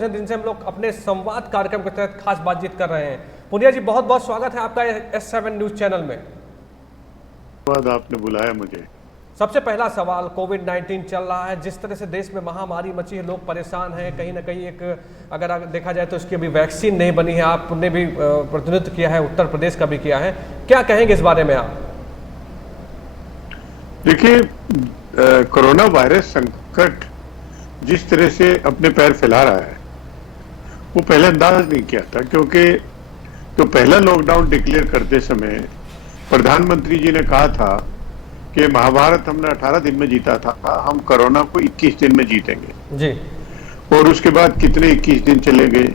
दिन से हम लोग अपने संवाद कार्यक्रम के तहत खास बातचीत कर रहे हैं। पुनिया जी, बहुत बहुत स्वागत है आपका S7 न्यूज चैनल में। धन्यवाद, आपने बुलाया मुझे। सबसे पहला सवाल, कोविड-19 चल रहा है, जिस तरह से देश में महामारी मची है, लोग परेशान हैं, कहीं ना कहीं एक अगर देखा जाए तो इसकी अभी वैक्सीन नहीं बनी है। आपने भी प्रतिनिधित्व किया है, उत्तर प्रदेश का भी किया है, क्या कहेंगे इस बारे में आप? देखिए, कोरोना वायरस संकट जिस तरह से अपने पैर फैला रहा है वो पहले अंदाज नहीं किया था, क्योंकि तो पहला लॉकडाउन डिक्लेयर करते समय प्रधानमंत्री जी ने कहा था कि महाभारत हमने 18 दिन में जीता था, हम कोरोना को 21 दिन में जीतेंगे जी। और उसके बाद कितने 21 दिन चले गए।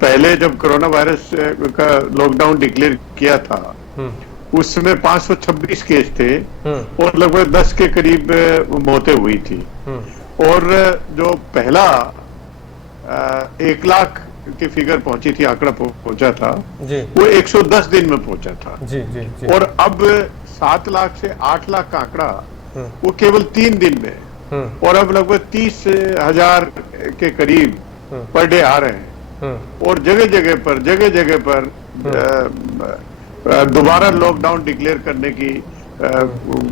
पहले जब कोरोना वायरस का लॉकडाउन डिक्लेयर किया था उस समय 526 केस थे और लगभग 10 के करीब मौतें हुई थी। और जो पहला 1 लाख की फिगर पहुंची थी, आंकड़ा पहुंचा था जी। वो 110 दिन में पहुंचा था जी। और अब 7 लाख से 8 लाख का आंकड़ा वो केवल 3 दिन में, और अब लगभग 30,000 के करीब पर डे आ रहे हैं। और जगह जगह पर दोबारा लॉकडाउन डिक्लेयर करने की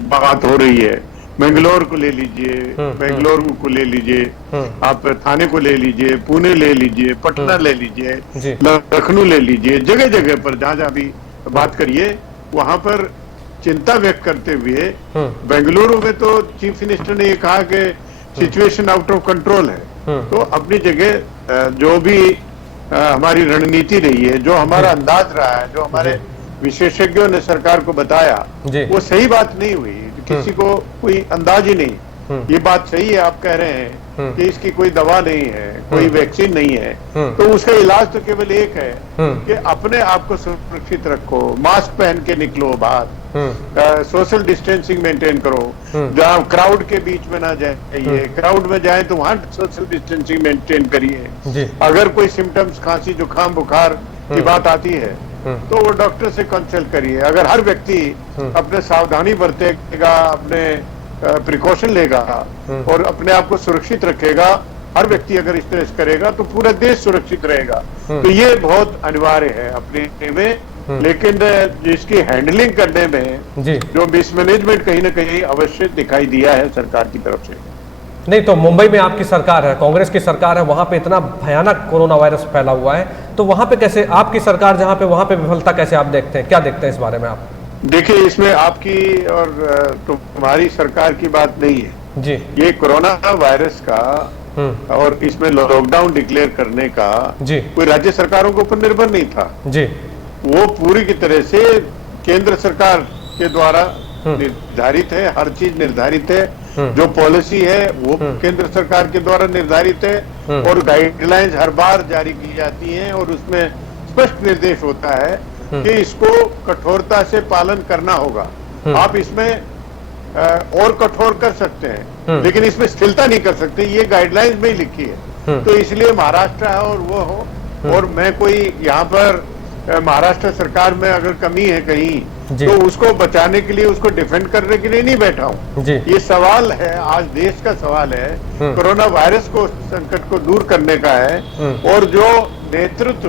बात हो रही है। बेंगलोर को ले लीजिए, बेंगलोर को ले लीजिए, आप थाने को ले लीजिए, पुणे ले लीजिए, पटना ले लीजिए, लखनऊ ले लीजिए, जगह जगह पर जहां भी बात करिए वहां पर चिंता व्यक्त करते हुए बेंगलुरु में तो चीफ मिनिस्टर ने ये कहा कि सिचुएशन आउट ऑफ कंट्रोल है। तो अपनी जगह जो भी हमारी रणनीति रही है, जो हमारा अंदाज रहा है, जो हमारे विशेषज्ञों ने सरकार को बताया, वो सही बात नहीं हुई। किसी को कोई अंदाज ही नहीं। ये बात सही है, आप कह रहे हैं कि इसकी कोई दवा नहीं है, कोई वैक्सीन नहीं है, तो उसका इलाज तो केवल एक है कि अपने आप को सुरक्षित रखो, मास्क पहन के निकलो बाहर, सोशल डिस्टेंसिंग मेंटेन करो, जहाँ क्राउड के बीच में ना जाइए, क्राउड में जाए तो वहां सोशल डिस्टेंसिंग मेंटेन करिए। अगर कोई सिम्टम्स, खांसी, जुकाम, बुखार की बात आती है तो वो डॉक्टर से कंसल्ट करिए। अगर हर व्यक्ति अपने सावधानी बरतेगा, अपने प्रिकॉशन लेगा और अपने आप को सुरक्षित रखेगा, हर व्यक्ति अगर इस तरह से करेगा तो पूरा देश सुरक्षित रहेगा। तो ये बहुत अनिवार्य है अपने में, लेकिन जिसकी हैंडलिंग करने में जो मिसमैनेजमेंट कहीं ना कहीं अवश्य दिखाई दिया है सरकार की तरफ से। नहीं तो मुंबई में आपकी सरकार है, कांग्रेस की सरकार है, वहां पे इतना भयानक कोरोना वायरस फैला हुआ है, तो वहां पे कैसे आपकी सरकार जहां पे, वहां पे विफलता कैसे आप देखते हैं, क्या देखते हैं इस बारे में आप? देखिए, इसमें आपकी और तुम्हारी सरकार की बात नहीं है जी। ये कोरोना वायरस का और इसमें लॉकडाउन डिक्लेयर करने का जी कोई राज्य सरकारों के ऊपर निर्भर नहीं था जी। वो पूरी की तरह से केंद्र सरकार के द्वारा निर्धारित है, हर चीज निर्धारित है, जो पॉलिसी है वो केंद्र सरकार के द्वारा निर्धारित है और गाइडलाइंस हर बार जारी की जाती हैं और उसमें स्पष्ट निर्देश होता है कि इसको कठोरता से पालन करना होगा। आप इसमें और कठोर कर सकते हैं लेकिन इसमें स्थिरता नहीं कर सकते, ये गाइडलाइंस में ही लिखी है। तो इसलिए महाराष्ट्र है और वो हो, और मैं कोई यहाँ पर महाराष्ट्र सरकार में अगर कमी है कहीं तो उसको बचाने के लिए, उसको डिफेंड करने के लिए नहीं बैठा हूँ। ये सवाल है, आज देश का सवाल है, कोरोना वायरस को, संकट को दूर करने का है। और जो नेतृत्व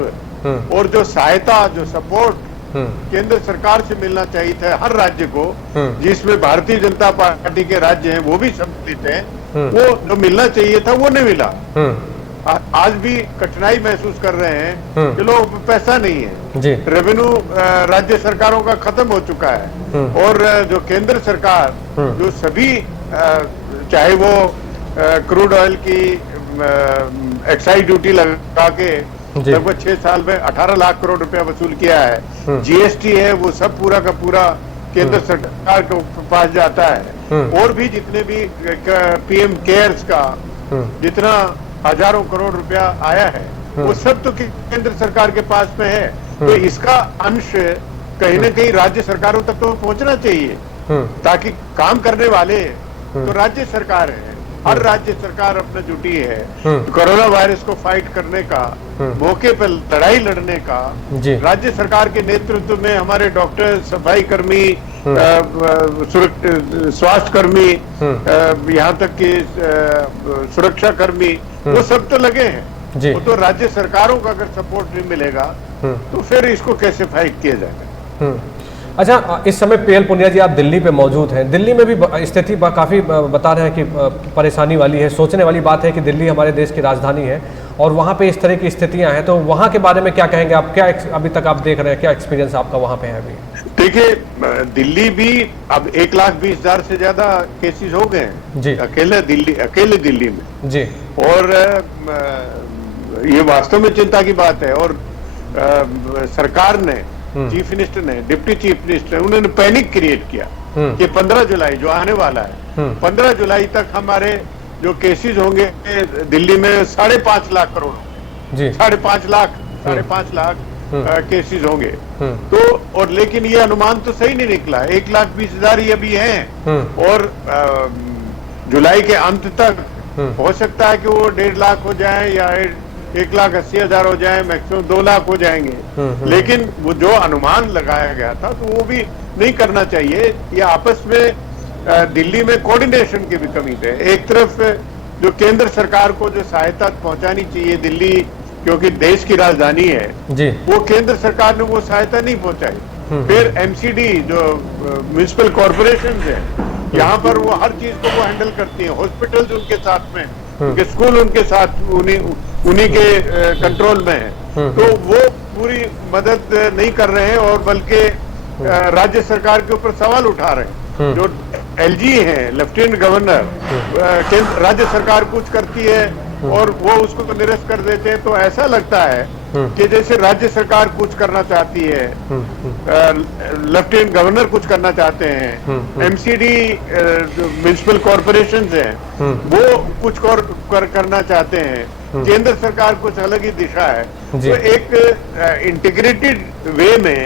और जो सहायता, जो सपोर्ट केंद्र सरकार से मिलना चाहिए था हर राज्य को, जिसमें भारतीय जनता पार्टी के राज्य हैं वो भी सम्मिलित हैं, वो जो मिलना चाहिए था वो नहीं मिला। आज भी कठिनाई महसूस कर रहे हैं कि लोग पैसा नहीं है, रेवेन्यू राज्य सरकारों का खत्म हो चुका है। और जो केंद्र सरकार जो सभी चाहे वो क्रूड ऑयल की एक्साइज ड्यूटी लगा के लगभग 6 साल में 18 लाख करोड़ रुपया वसूल किया है, जीएसटी है, वो सब पूरा का पूरा केंद्र सरकार के पास जाता है। और भी जितने भी पीएम केयर्स का जितना हजारों करोड़ रुपया आया है वो सब तो केंद्र सरकार के पास में है। तो इसका अंश कहीं ना कहीं राज्य सरकारों तक तो पहुंचना चाहिए, ताकि काम करने वाले तो राज्य सरकार है, हर राज्य सरकार अपना जुटी है कोरोना वायरस को फाइट करने का, मौके पर लड़ाई लड़ने का। राज्य सरकार के नेतृत्व में हमारे डॉक्टर, सफाई कर्मी, स्वास्थ्य कर्मी, यहाँ तक कि सुरक्षा कर्मी, वो सब तो लगे हैं। जी। वो तो राज्य सरकारों का अगर सपोर्ट नहीं मिलेगा तो फिर इसको कैसे फाइट किया जाएगा। अच्छा, इस समय पीएल पुनिया जी आप दिल्ली पे मौजूद हैं। दिल्ली में भी स्थिति काफ़ी बता रहे हैं कि परेशानी वाली है। सोचने वाली बात है कि दिल्ली हमारे देश की राजधानी है और वहाँ पे इस तरह की स्थितियाँ हैं, तो वहाँ के बारे में क्या कहेंगे आप? क्या अभी तक आप देख रहे हैं, क्या एक्सपीरियंस आपका वहाँ पे है अभी? देखिए, दिल्ली भी अब 1,20,000 से ज्यादा केसेस हो गए हैं जी, अकेले दिल्ली में जी। और ये वास्तव में चिंता की बात है। और सरकार ने, चीफ मिनिस्टर ने, डिप्टी चीफ मिनिस्टर, उन्होंने पैनिक क्रिएट किया कि 15 जुलाई जो आने वाला है, 15 जुलाई तक हमारे जो केसेस होंगे दिल्ली में 5.5 लाख करोड़, जी, 5.5 लाख केसेस होंगे। तो और लेकिन ये अनुमान तो सही नहीं निकला। 1,20,000 ही अभी हैं और जुलाई के अंत तक हो सकता है कि वो 1.5 लाख हो जाए या 1,80,000 हो जाए, मैक्सिमम 2 लाख हो जाएंगे। लेकिन वो जो अनुमान लगाया गया था तो वो भी नहीं करना चाहिए। ये आपस में दिल्ली में कोऑर्डिनेशन की भी कमी है। एक तरफ जो केंद्र सरकार को जो सहायता पहुंचानी चाहिए दिल्ली, क्योंकि देश की राजधानी है जी, वो केंद्र सरकार ने वो सहायता नहीं पहुंचाई। फिर एमसीडी जो म्युनिसिपल कॉरपोरेशन है, यहाँ पर वो हर चीज को वो हैंडल करती है। हॉस्पिटल्स उनके साथ में, उनके स्कूल उनके साथ, उन्हीं के कंट्रोल में है। तो वो पूरी मदद नहीं कर रहे हैं और बल्कि राज्य सरकार के ऊपर सवाल उठा रहे हैं। जो एलजी है, लेफ्टिनेंट गवर्नर, राज्य सरकार कुछ करती है और वो उसको निरस्त कर देते हैं। तो ऐसा लगता है कि जैसे राज्य सरकार कुछ करना चाहती है, लेफ्टिनेंट गवर्नर कुछ करना चाहते हैं, एमसीडी म्युनिसिपल कॉरपोरेशंस हैं वो कुछ करना चाहते हैं, केंद्र सरकार कुछ अलग ही दिशा है। तो एक इंटीग्रेटेड वे में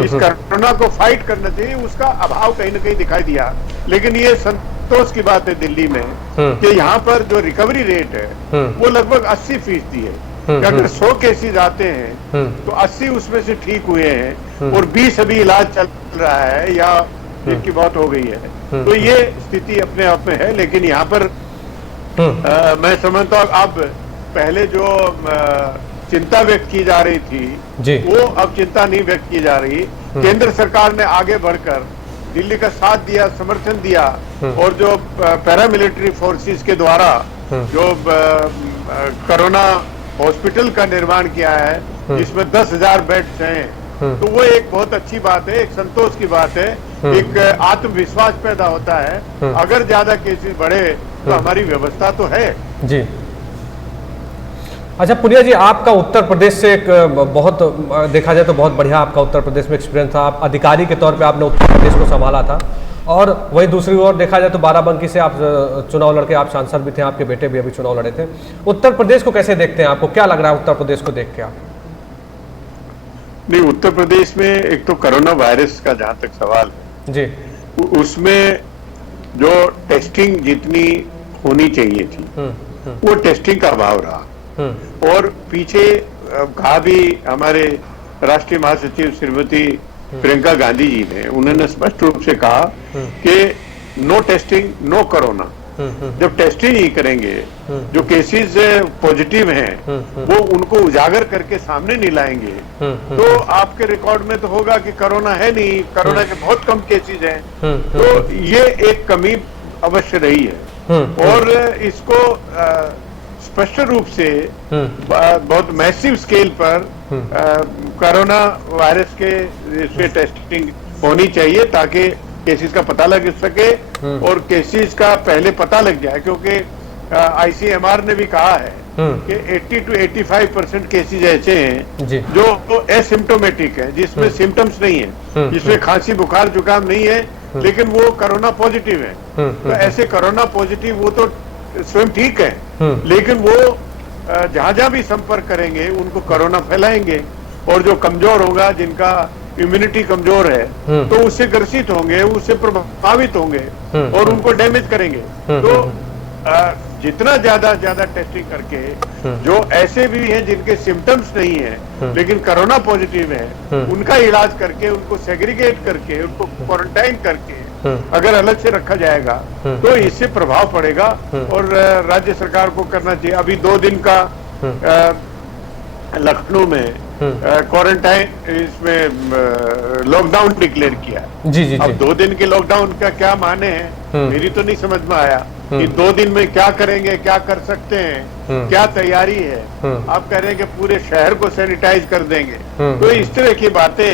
इस कोरोना को फाइट करना चाहिए, उसका अभाव कहीं ना कहीं दिखाई दिया। लेकिन ये संतोष की बात है दिल्ली में कि यहाँ पर जो रिकवरी रेट है वो लगभग 80% है। अगर 100 केसेस आते हैं तो 80 उसमें से ठीक हुए हैं और 20 अभी इलाज चल रहा है या जिनकी मौत हो गई है। तो ये स्थिति अपने आप में है। लेकिन यहाँ पर मैं समझता हूँ अब पहले जो चिंता व्यक्त की जा रही थी वो अब चिंता नहीं व्यक्त की जा रही। केंद्र सरकार ने आगे बढ़कर दिल्ली का साथ दिया, समर्थन दिया और जो पैरामिलिट्री फोर्सेस के द्वारा जो कोरोना हॉस्पिटल का निर्माण किया है जिसमें 10,000 बेड्स हैं, तो वो एक बहुत अच्छी बात है, एक संतोष की बात है, एक आत्मविश्वास पैदा होता है। अगर ज्यादा केसेस बढ़े तो हमारी व्यवस्था तो है। जी। अच्छा पुनिया जी, आपका उत्तर प्रदेश से एक बहुत देखा जाए तो बहुत बढ़िया आपका उत्तर प्रदेश में एक्सपीरियंस था। आप अधिकारी के तौर पे आपने उत्तर प्रदेश को संभाला था और वहीं दूसरी ओर देखा जाए तो बाराबंकी से आप चुनाव लड़के, आप सांसद भी थे, आपके बेटे भी अभी चुनाव लड़े थे। उत्तर प्रदेश को कैसे देखते हैं? आपको क्या लग रहा है उत्तर प्रदेश को देख के आप? नहीं, उत्तर प्रदेश में एक तो कोरोना वायरस का जहां तक सवाल है जी, उसमें जो टेस्टिंग जितनी होनी चाहिए थी वो टेस्टिंग का अभाव रहा। और पीछे कहा भी हमारे राष्ट्रीय महासचिव श्रीमती प्रियंका गांधी जी ने, उन्होंने स्पष्ट रूप से कहा कि नो टेस्टिंग नो कोरोना। जब टेस्टिंग ही करेंगे, जो केसेस पॉजिटिव हैं वो उनको उजागर करके सामने नहीं लाएंगे तो आपके रिकॉर्ड में तो होगा कि कोरोना है नहीं, कोरोना के बहुत कम केसेस हैं। तो ये एक कमी अवश्य रही है और इसको स्पष्ट रूप से बहुत मैसिव स्केल पर कोरोना वायरस के इसमें टेस्टिंग होनी चाहिए ताकि केसेस का पता लग सके और केसेस का पहले पता लग जाए। क्योंकि आईसीएमआर ने भी कहा है कि 80 to 85% केसेस ऐसे हैं जो एसिम्टोमेटिक है, जिसमें सिम्टम्स नहीं है, जिसमें खांसी बुखार जुकाम नहीं है, लेकिन वो कोरोना पॉजिटिव है। तो ऐसे कोरोना पॉजिटिव वो तो स्वयं ठीक है, लेकिन वो जहां जहां भी संपर्क करेंगे उनको कोरोना फैलाएंगे और जो कमजोर होगा, जिनका इम्यूनिटी कमजोर है तो उससे ग्रसित होंगे, उससे प्रभावित होंगे और उनको डैमेज करेंगे। तो जितना ज्यादा टेस्टिंग करके जो ऐसे भी हैं जिनके सिम्टम्स नहीं है लेकिन कोरोना पॉजिटिव है, उनका इलाज करके, उनको सेग्रीगेट करके, उनको क्वारंटाइन करके अगर अलग से रखा जाएगा तो इससे प्रभाव पड़ेगा और राज्य सरकार को करना चाहिए। अभी 2 दिन का लखनऊ में क्वारंटाइन इसमें लॉकडाउन डिक्लेयर किया। जी जी अब 2 दिन के लॉकडाउन का क्या माने हैं, मेरी तो नहीं समझ में आया कि 2 दिन में क्या करेंगे, क्या कर सकते हैं, क्या तैयारी है। आप कह रहे हैं कि पूरे शहर को सैनिटाइज कर देंगे, तो इस तरह की बातें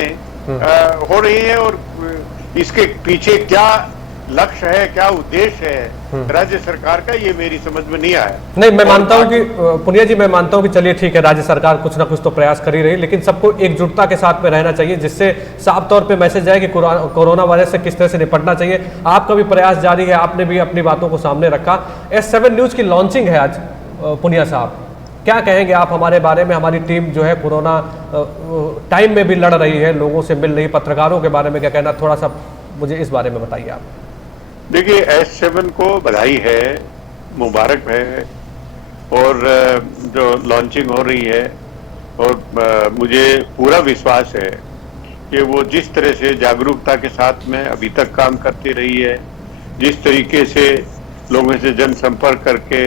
हो रही हैं और इसके पीछे क्या लक्ष्य है, क्या उद्देश्य है राज्य सरकार का, ये मेरी समझ में नहीं आया। नहीं, मैं मानता हूं कि पुनिया जी, मैं मानता हूं कि चलिए ठीक है, राज्य सरकार कुछ ना कुछ तो प्रयास कर ही रही, लेकिन सबको एकजुटता के साथ में रहना चाहिए, जिससे साफ तौर पे मैसेज जाए कि कोरोना वायरस से किस तरह से निपटना चाहिए। आपका भी प्रयास जारी है, आपने भी अपनी बातों को सामने रखा। S7 न्यूज की लॉन्चिंग है आज, पुनिया साहब क्या कहेंगे आप हमारे बारे में? हमारी टीम जो है कोरोना टाइम में भी लड़ रही है, लोगों से मिल रही, पत्रकारों के बारे में क्या कहना, थोड़ा सा मुझे इस बारे में बताइए आप। देखिए, S7 को बधाई है, मुबारक है, और जो लॉन्चिंग हो रही है, और मुझे पूरा विश्वास है कि वो जिस तरह से जागरूकता के साथ में अभी तक काम करती रही है, जिस तरीके से लोगों से जनसंपर्क करके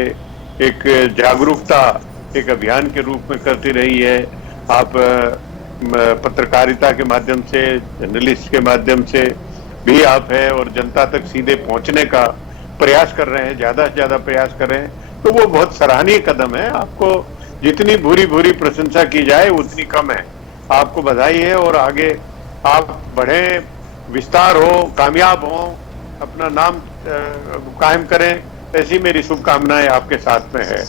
एक जागरूकता एक अभियान के रूप में करती रही है, आप पत्रकारिता के माध्यम से, जर्नलिस्ट के माध्यम से भी आप है, और जनता तक सीधे पहुंचने का प्रयास कर रहे हैं, ज्यादा से ज्यादा प्रयास कर रहे हैं, तो वो बहुत सराहनीय कदम है। आपको जितनी भूरी भूरी प्रशंसा की जाए उतनी कम है। आपको बधाई है, और आगे आप बढ़े, विस्तार हो, कामयाब हो, अपना नाम कायम करें, ऐसी मेरी शुभकामनाएं आपके साथ में है।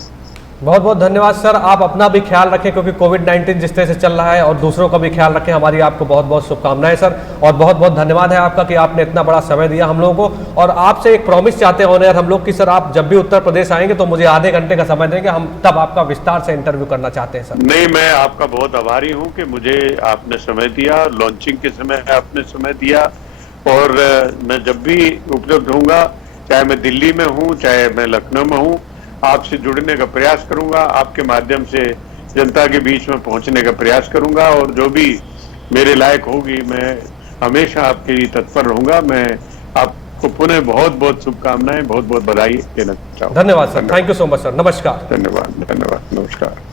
बहुत बहुत धन्यवाद सर, आप अपना भी ख्याल रखें, क्योंकि कोविड-19 जिस तरह से चल रहा है, और दूसरों का भी ख्याल रखें। हमारी आपको बहुत बहुत शुभकामनाएं सर, और बहुत बहुत धन्यवाद है आपका कि आपने इतना बड़ा समय दिया हम लोगों को। और आपसे एक प्रॉमिस चाहते हैं ऑनर हम लोग कि सर, आप जब भी उत्तर प्रदेश आएंगे तो मुझे आधे घंटे का समय देंगे, हम तब आपका विस्तार से इंटरव्यू करना चाहते हैं सर। नहीं, मैं आपका बहुत आभारी हूँ कि मुझे आपने समय दिया, लॉन्चिंग के समय आपने समय दिया, और मैं जब भी उपलब्ध होऊंगा, चाहे मैं दिल्ली में हूँ, चाहे मैं लखनऊ में हूँ, आपसे जुड़ने का प्रयास करूंगा, आपके माध्यम से जनता के बीच में पहुंचने का प्रयास करूंगा, और जो भी मेरे लायक होगी मैं हमेशा आपके लिए तत्पर रहूंगा। मैं आपको पुनः बहुत बहुत शुभकामनाएं, बहुत बहुत बधाई देना चाहूँगा। धन्यवाद sir, thank you so much sir, नमस्कार। धन्यवाद, धन्यवाद, नमस्कार।